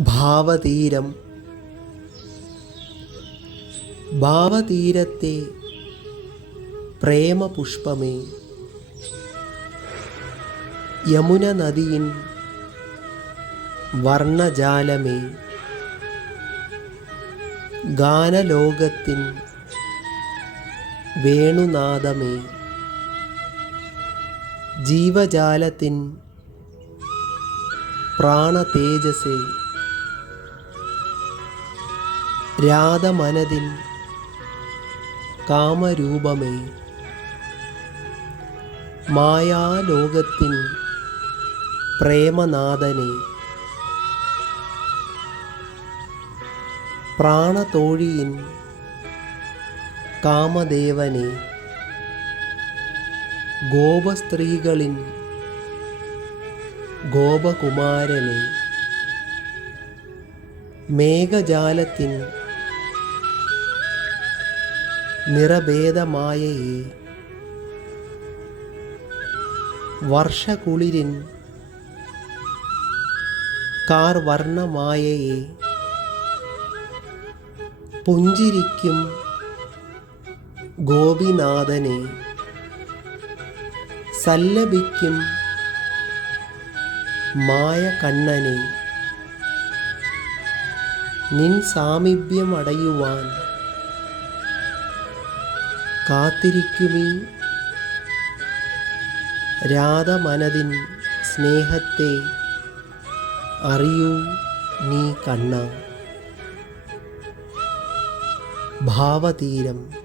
ഭാവതീരം. ഭാവതീരത്തെ പ്രേമപുഷ്പമേ. Yamuna നദിയിൻ വർണജാലമേ. ഗാനലോകത്തിൻ വേണുനാദമേ. ജീവജാലത്തിൻ പ്രാണതേജസേ. രാധമനതിൻ കാമരൂപമേ. മായാലോകത്തിൻ പ്രേമനാഥനെ. പ്രാണതോഴിയിൻ കാമദേവനെ. ഗോപസ്ത്രീകളിൻ ഗോപകുമാരനെ. മേഘജാലത്തിൻ നിറഭേദമായയെ വർഷകുളിരിൻ car വർണമായയെ പുഞ്ചിരിക്കും ഗോപിനാഥനെ. സല്ലപിക്കും മായ കണ്ണനെ നിൻ സാമീപ്യം അടയുവാൻ കാത്തിരിക്കുമീ. രാധമനതിൻ സ്നേഹത്തെ അറിയൂ നീ കണ്ണ. ഭാവതീരം